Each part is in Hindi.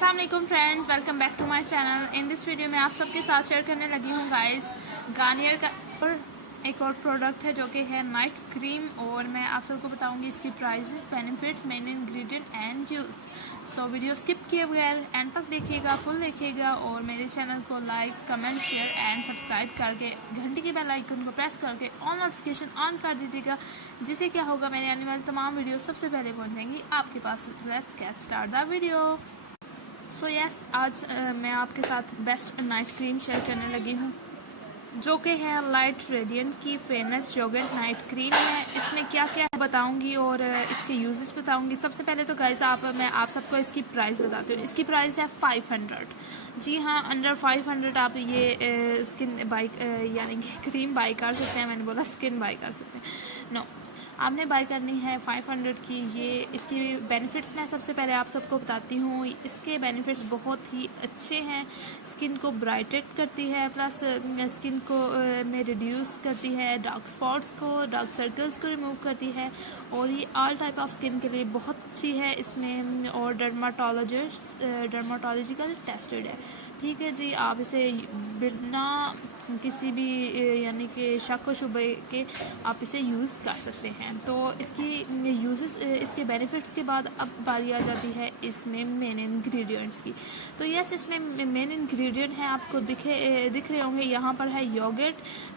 अस्सलाम वालेकुम friends, welcome back to my channel. In this video में आप सबके साथ शेयर करने लगी हूँ गाइस गार्नियर का एक और प्रोडक्ट है जो कि है नाइट क्रीम, और मैं आप सबको बताऊंगी इसकी prices, benefits, main ingredient and use. So video skip किए बगैर एंड तक देखिएगा, फुल देखिएगा, और मेरे चैनल को like, comment, share and subscribe करके घंटी के बेल आइकन को प्रेस करके ऑल नोटिफिकेशन ऑन कर दीजिएगा, जिससे क्या होगा, मेरे आने वाली तमाम वीडियो सबसे पहले पहुँचेंगी आपके पास। Let's get start the video. So yes, आज मैं आपके साथ बेस्ट नाइट क्रीम शेयर करने लगी हूँ जो कि है लाइट रेडिएंट की फेयरनेस योगर्ट नाइट क्रीम है। इसमें क्या क्या बताऊंगी और इसके यूजेस बताऊंगी। सबसे पहले तो गाइस मैं आप सबको इसकी प्राइस बताती हूँ। इसकी प्राइस है 500। जी हाँ, अंडर 500 आप ये स्किन बाई यानी कि क्रीम बाई कर सकते हैं। मैंने बोला स्किन बाई कर सकते हैं, नो, आपने बाई करनी है 500 की। ये इसकी बेनिफिट्स मैं सबसे पहले आप सबको बताती हूँ। इसके बेनिफिट्स बहुत ही अच्छे हैं। स्किन को ब्राइटेड करती है, प्लस स्किन को में रिड्यूस करती है, डार्क स्पॉट्स को, डार्क सर्कल्स को रिमूव करती है, और ये ऑल टाइप ऑफ स्किन के लिए बहुत अच्छी है इसमें, और डर्माटोलॉजिकल टेस्टेड है। ठीक है जी, आप इसे बिना किसी भी यानी कि शक व शुबे के आप इसे यूज़ कर सकते हैं। तो इसकी यूजेस, इसके बेनिफिट्स के बाद अब बारी आ जाती है इसमें मेन इंग्रेडिएंट्स की। तो यस, इसमें मेन इंग्रेडिएंट है, आपको दिख रहे होंगे यहाँ पर है yoghurt,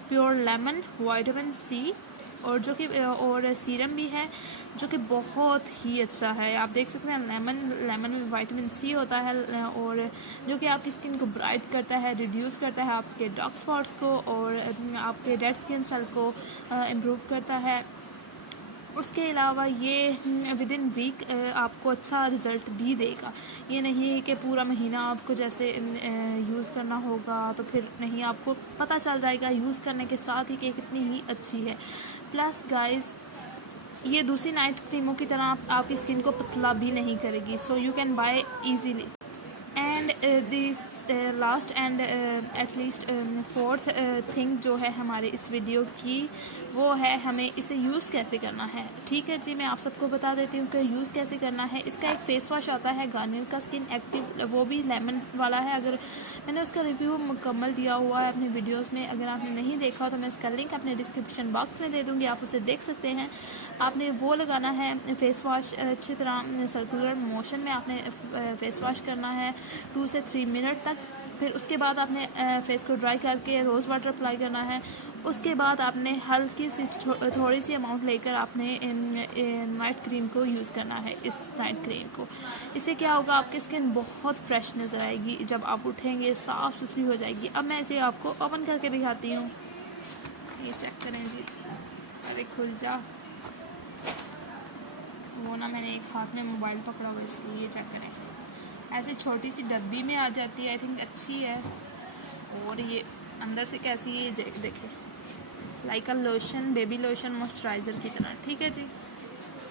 pure lemon, vitamin C, और जो कि और सीरम भी है जो कि बहुत ही अच्छा है। आप देख सकते हैं लेमन में विटामिन सी होता है, और जो कि आपकी स्किन को ब्राइट करता है, रिड्यूस करता है आपके डार्क स्पॉट्स को, और आपके डेड स्किन सेल को इम्प्रूव करता है। उसके अलावा ये विद इन वीक आपको अच्छा रिज़ल्ट भी देगा। ये नहीं है कि पूरा महीना आपको जैसे यूज़ करना होगा तो फिर नहीं, आपको पता चल जाएगा यूज़ करने के साथ ही कि कितनी ही अच्छी है। प्लस गाइस, ये दूसरी नाइट क्रीमों की तरह आपकी स्किन को पतला भी नहीं करेगी। So you can buy easily. And this last and at least fourth thing जो है हमारे इस वीडियो की, वो है हमें इसे यूज़ कैसे करना है। ठीक है जी, मैं आप सबको बता देती हूँ कि यूज़ कैसे करना है। इसका एक फेस वॉश आता है गार्नियर का स्किन एक्टिव, वो भी लेमन वाला है। अगर मैंने उसका रिव्यू मुकम्मल दिया हुआ है अपने वीडियोस में, अगर आपने नहीं देखा तो मैं इसका लिंक अपने डिस्क्रिप्शन बॉक्स में दे दूँगी, आप उसे देख सकते हैं। आपने वो लगाना है फेस वॉश, अच्छी तरह सर्कुलर मोशन में आपने फेस वॉश करना है 2 से 3 मिनट तक। फिर उसके बाद आपने फेस को ड्राई करके रोज़ वाटर अप्लाई करना है। उसके बाद आपने हल्की सी थोड़ी सी अमाउंट लेकर आपने नाइट क्रीम को यूज़ करना है, इस नाइट क्रीम को। इससे क्या होगा, आपकी स्किन बहुत फ्रेश नज़र आएगी, जब आप उठेंगे साफ़ सुथरी हो जाएगी। अब मैं इसे आपको ओपन करके दिखाती हूँ। ये चेक करें जी, अरे खुल जा, वो ना मैंने एक हाथ में मोबाइल पकड़ा हुआ इसलिए। ये चेक करें, ऐसे छोटी सी डब्बी में आ जाती है, आई थिंक अच्छी है। और ये अंदर से कैसी है, ये देखें, लाइक अ लोशन, बेबी लोशन मॉइस्चराइज़र की तरह। ठीक है जी,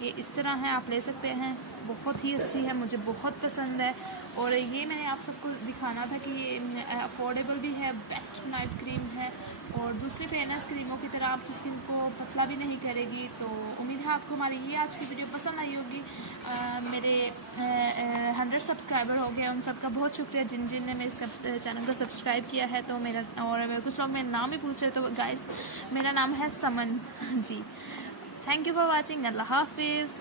ये इस तरह है, आप ले सकते हैं। बहुत ही अच्छी है, मुझे बहुत पसंद है। और ये मैंने आप सबको दिखाना था कि ये अफोर्डेबल भी है, बेस्ट नाइट क्रीम है, और दूसरी फेयरनेस क्रीमों की तरह आपकी स्किन को पतला भी नहीं करेगी। तो उम्मीद है आपको हमारी ये आज की वीडियो पसंद आई होगी। मेरे 100 सब्सक्राइबर हो गए, उन सबका बहुत शुक्रिया जिन जिन ने मेरे चैनल को सब्सक्राइब किया है। तो मेरा, और मेरे कुछ लोग मेरा नाम भी पूछ रहे, तो गाइस मेरा नाम है Saman ji. Thank you for watching. अल्लाह हाफिज़।